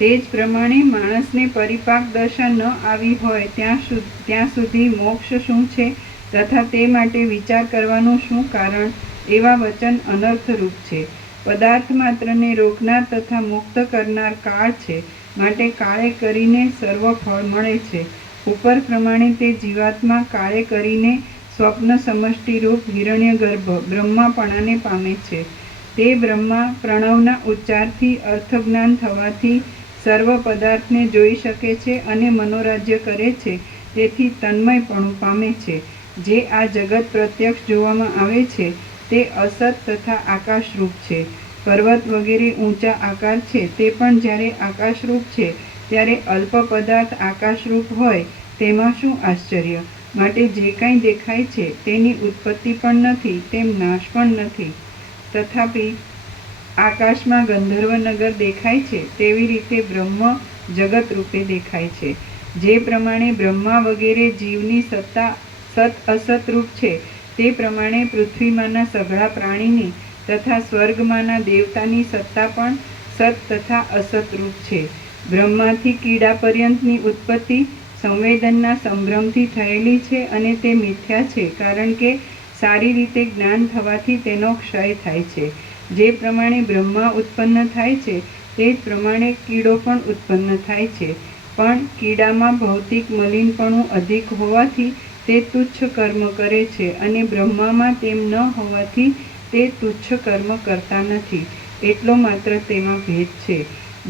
તે જ પ્રમાણે માણસને પરિપાક દશા ન આવી હોય ત્યાં ત્યાં સુધી મોક્ષ શું છે તથા તે માટે વિચાર કરવાનું શું કારણ એવા વચન અનર્થરૂપ છે. પદાર્થ માત્રને રોકનાર તથા મુક્ત કરનાર કાળ છે, માટે કાળે કરીને સર્વ ફળ મળે છે. ઉપર પ્રમાણે તે જીવાત્મા કાળે કરીને સ્વપ્ન સમષ્ટિરૂપ હિરણ્યગર્ભ બ્રહ્માપણાને પામે છે. તે બ્રહ્મા પ્રણવના ઉચ્ચારથી અર્થજ્ઞાન થવાથી સર્વ પદાર્થને જોઈ શકે છે અને મનોરાજ્ય કરે છે. તેથી તન્મયપણું પામે છે. જે આ જગત પ્રત્યક્ષ જોવામાં આવે છે, તે અસત તથા આકાશરૂપ છે. પર્વત વગેરે ઊંચા આકાર છે, તે પણ જ્યારે આકાશરૂપ છે, ત્યારે અલ્પ પદાર્થ આકાશરૂપ હોય, તેમાં શું આશ્ચર્ય? માટે જે કાંઈ દેખાય છે, તેની ઉત્પત્તિ પણ નથી, તેમ નાશ પણ નથી. તથાપિ આકાશમાં ગંધર્વનગર દેખાય છે, તેવી રીતે બ્રહ્મ જગત રૂપે દેખાય છે. જે પ્રમાણે બ્રહ્મા વગેરે જીવની સત્તા સત અસત રૂપ છે, તે પ્રમાણે પૃથ્વીમાંના સઘળા પ્રાણીની તથા સ્વર્ગમાંના દેવતાની સત્તા પણ સત તથા અસત રૂપ છે. બ્રહ્માથી કીડા પર્યંતની ઉત્પત્તિ સંવેદનના સંભ્રમથી થયેલી છે અને તે મિથ્યા છે, કારણ કે સારી રીતે જ્ઞાન થવાથી તેનો ક્ષય થાય છે. જે પ્રમાણે બ્રહ્મા ઉત્પન્ન થાય છે, તે જ પ્રમાણે કીડો પણ ઉત્પન્ન થાય છે. પણ કીડામાં ભૌતિક મલિનપણું અધિક હોવાથી તે તુચ્છ કર્મ કરે છે અને બ્રહ્મામાં તેમ ન હોવાથી તે તુચ્છ કર્મ કરતા નથી. એટલો માત્ર તેમાં ભેદ છે.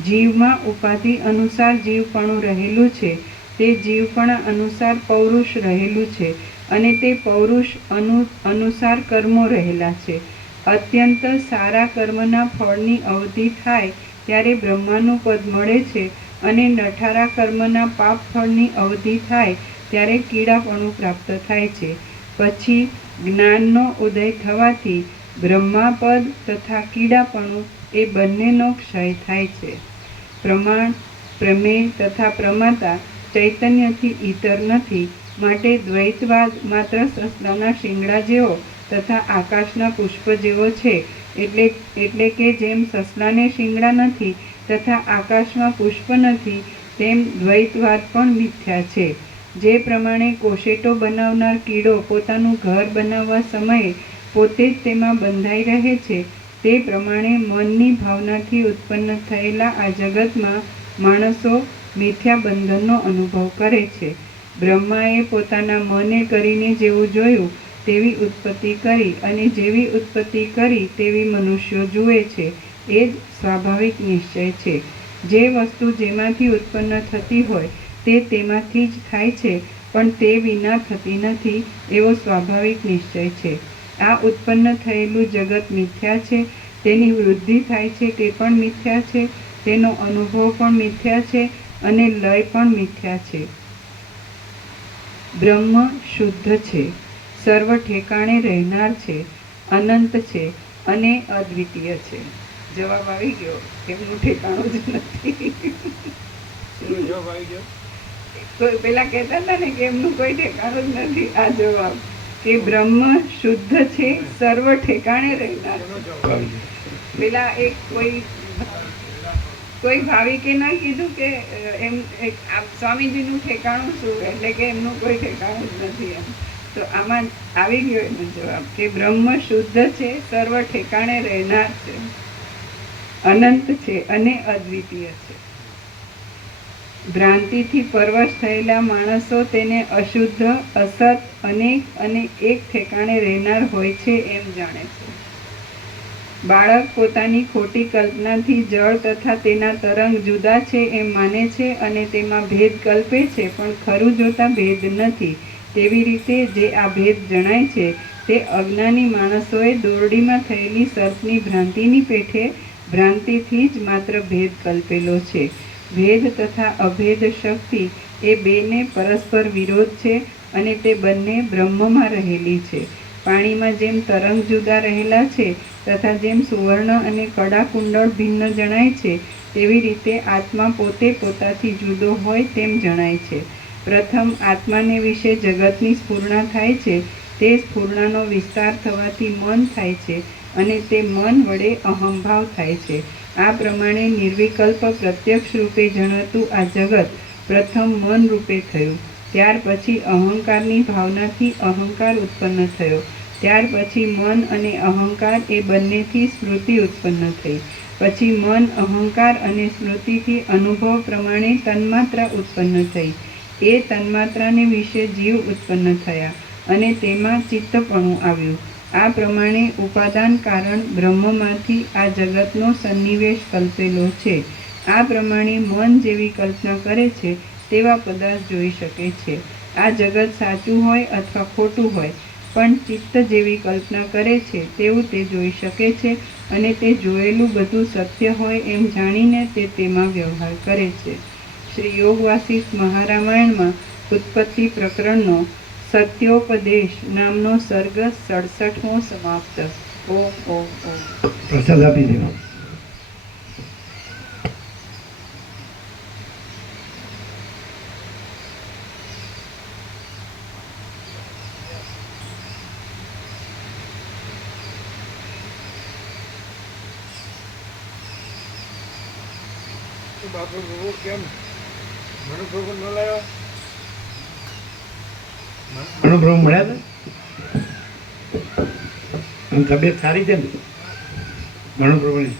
જીવમાં ઉપાધિ અનુસાર જીવપણું રહેલું છે. તે જીવપણા અનુસાર પૌરુષ રહેલું છે અને તે પૌરુષ અનુ, અનુસાર કર્મો રહેલા છે. અત્યંત સારા કર્મના ફળની અવધિ થાય ત્યારે બ્રહ્માનું પદ મળે છે અને નઠારા કર્મના પાપ ફળની અવધિ થાય ત્યારે કીડાપણું પ્રાપ્ત થાય છે. પછી જ્ઞાનનો ઉદય થવાથી બ્રહ્માપદ તથા કીડાપણું એ બંનેનો ક્ષય થાય છે. પ્રમાણ, પ્રમેય તથા પ્રમાતા ચૈતન્યથી ઈતર નથી, માટે દ્વૈતવાદ માત્ર સસલાના શિંગડા જેવો તથા આકાશના પુષ્પ જેવો છે. એટલે એટલે કે જેમ સસલાને શિંગડા નથી, તથા આકાશમાં પુષ્પ નથી, તેમ દ્વૈતવાદ પણ મિથ્યા છે. જે પ્રમાણે કોશેટો બનાવનાર કીડો પોતાનું ઘર બનાવવા સમયે પોતે જ તેમાં બંધાઈ રહે છે, તે પ્રમાણે મનની ભાવનાથી ઉત્પન્ન થયેલા આ જગતમાં માણસો મિથ્યા બંધનનો અનુભવ કરે છે. બ્રહ્માએ પોતાના મને કરીને જેવું જોયું તેવી ઉત્પત્તિ કરી અને જેવી ઉત્પત્તિ કરી તેવી મનુષ્યો જુએ છે, એ જ સ્વાભાવિક નિશ્ચય છે. જે વસ્તુ જેમાંથી ઉત્પન્ન થતી હોય, તે તેમાંથી જ થાય છે, પણ તે વિના થતી નથી, એવો સ્વાભાવિક નિશ્ચય છે. આ ઉત્પન્ન થયેલું જગત મિથ્યા છે, તેની વૃદ્ધિ થાય છે તે પણ મિથ્યા છે, તેનો અનુભવ પણ મિથ્યા છે અને લય પણ મિથ્યા છે. બ્રહ્મ શુદ્ધ છે. સર્વ ઠેકાણે રહેનાર છે અનંત છે અને અદ્વિતીય છે. જવાબ આવી ગયો. એમનું ઠેકાણું જ નથી. પેલા કહેતા હતા ને કે એમનું કોઈ ઠેકાણું જ નથી. આ જવાબ કે બ્રહ્મ શુદ્ધ છે સર્વ ઠેકાણે રહેનાર પેલા એક કોઈ કોઈ ભાવિકે ના કીધું કે એમ એક સ્વામીજીનું ઠેકાણું શું? એટલે કે એમનું કોઈ ઠેકાણું જ નથી એમ. તો આમાં આવી ગયો એનો જવાબ કે બ્રહ્મ શુદ્ધ છે, સર્વ ઠેકાણે રહેનાર છે, અનંત છે અને અદ્વિતીય છે. ભ્રાંતિથી પરવશ થયેલા માણસો તેને અશુદ્ધ, અસત, અનેક અને એક ઠેકાણે રહેનાર હોય છે એમ જાણે છે. બાળક પોતાની ખોટી કલ્પનાથી જળ તથા તેના તરંગ જુદા છે એમ માને છે અને તેમાં ભેદ કલ્પે છે, પણ ખરું જોતા ભેદ નથી. તેવી રીતે જે આ ભેદ જણાય છે તે અજ્ઞાની માણસોએ દોરડીમાં થયેલી સર્પની ભ્રાંતિની પેઠે ભ્રાંતિથી જ માત્ર ભેદ કલ્પેલો છે. ભેદ તથા અભેદ શક્તિ એ બેને પરસ્પર વિરોધ છે અને તે બંને બ્રહ્મમાં રહેલી છે. પાણીમાં જેમ તરંગ જુદા રહેલા છે તથા જેમ સુવર્ણ અને કડા કુંડળ ભિન્ન જણાય છે, તેવી રીતે આત્મા પોતે પોતાથી જુદો હોય તેમ જણાય છે. પ્રથમ આત્માને વિશે જગતની સ્ફૂર્ણા થાય છે, તે સ્ફૂર્ણાનો વિસ્તાર થવાથી મન થાય છે અને તે મન વડે અહંભાવ થાય છે. આ પ્રમાણે નિર્વિકલ્પ પ્રત્યક્ષ રૂપે જણાતું આ જગત પ્રથમ મન રૂપે થયું. ત્યાર પછી અહંકારની ભાવનાથી અહંકાર ઉત્પન્ન થયો. ત્યાર પછી મન અને અહંકાર એ બંનેથી સ્મૃતિ ઉત્પન્ન થઈ. પછી મન અહંકાર અને સ્મૃતિથી અનુભવ પ્રમાણે તન્માત્રા ઉત્પન્ન થઈ. એ તન્માત્રાને વિશે જીવ ઉત્પન્ન થયા અને તેમાં ચિત્તપણું આવ્યું. આ પ્રમાણે ઉપાદાન કારણ બ્રહ્મમાંથી આ જગતનો સન્નિવેશ કલ્પેલો છે. આ પ્રમાણે મન જેવી કલ્પના કરે છે તેવા પદાર્થ જોઈ શકે છે. આ જગત સાચું હોય અથવા ખોટું હોય, પણ ચિત્ત જેવી કલ્પના કરે છે તેવું તે જોઈ શકે છે અને તે જોયેલું બધું સત્ય હોય એમ જાણીને તે તેમાં વ્યવહાર કરે છે. શ્રી યોગવાસિષ્ઠ મહારામાયણમાં ઉત્પત્તિ પ્રકરણનો સત્યોપદેશ નામનો સર્ગ સડસઠમો સમાપ્ત. ઓમ ઓમ ઓમ. પ્રસાદ આપી દેવા. બાપુ કેમ મનુ પ્રભુ ન અનુભવ મળ્યા હતા તબિયત સારી છે ને? મનુપ્રભુની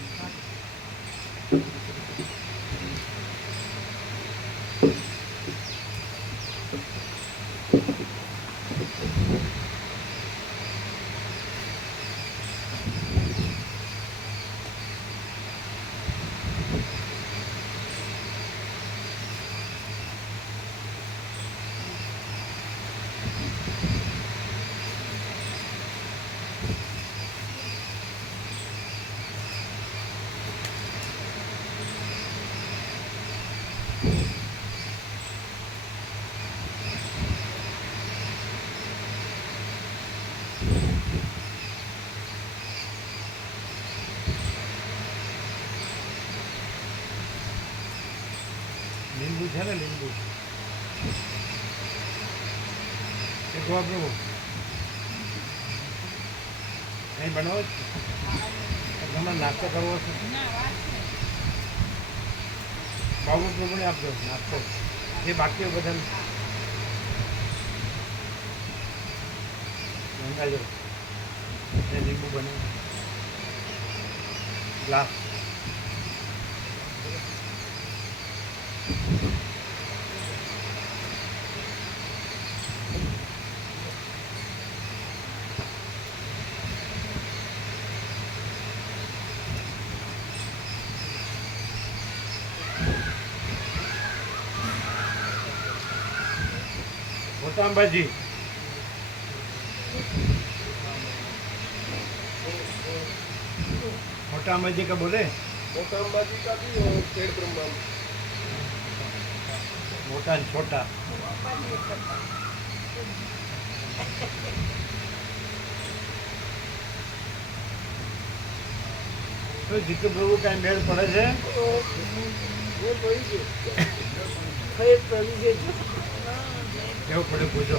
લીંબુ છે ને, લીંબુ. એ ગોવા પ્રભુ અહીં બનાવો તમે નાસ્તો કરવો છે બાબુ પ્રભુને આપજો, નાસ્તો. એ બાકી બધાને મંગાજો લીંબુ બને glass. મોટા અંબાજી मोटा अंबाजी का बोले मोटा अंबाजी का भी और पेड़ ब्रह्मा મોટા ને છોટા જીતુ પ્રભુ કાંઈ મેળ પડે છે કેવું પડે પૂછો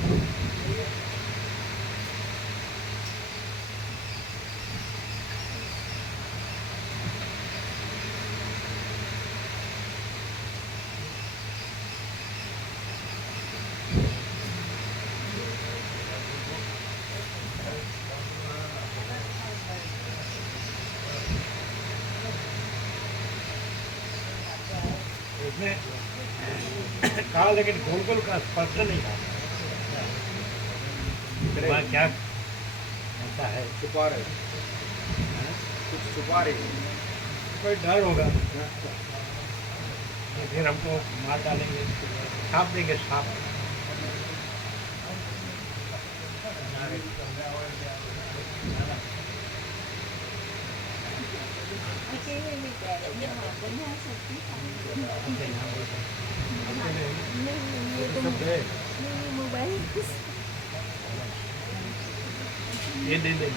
कहा लेकिन गोल गोल का स्पर्श नहीं था। क्या ऐसा है छुपा रहे कुछ छुपा रहे कोई डर होगा तो फिर हमको मार डालेंगे छाप देंगे छाप नहीं मोबाइल 你你你。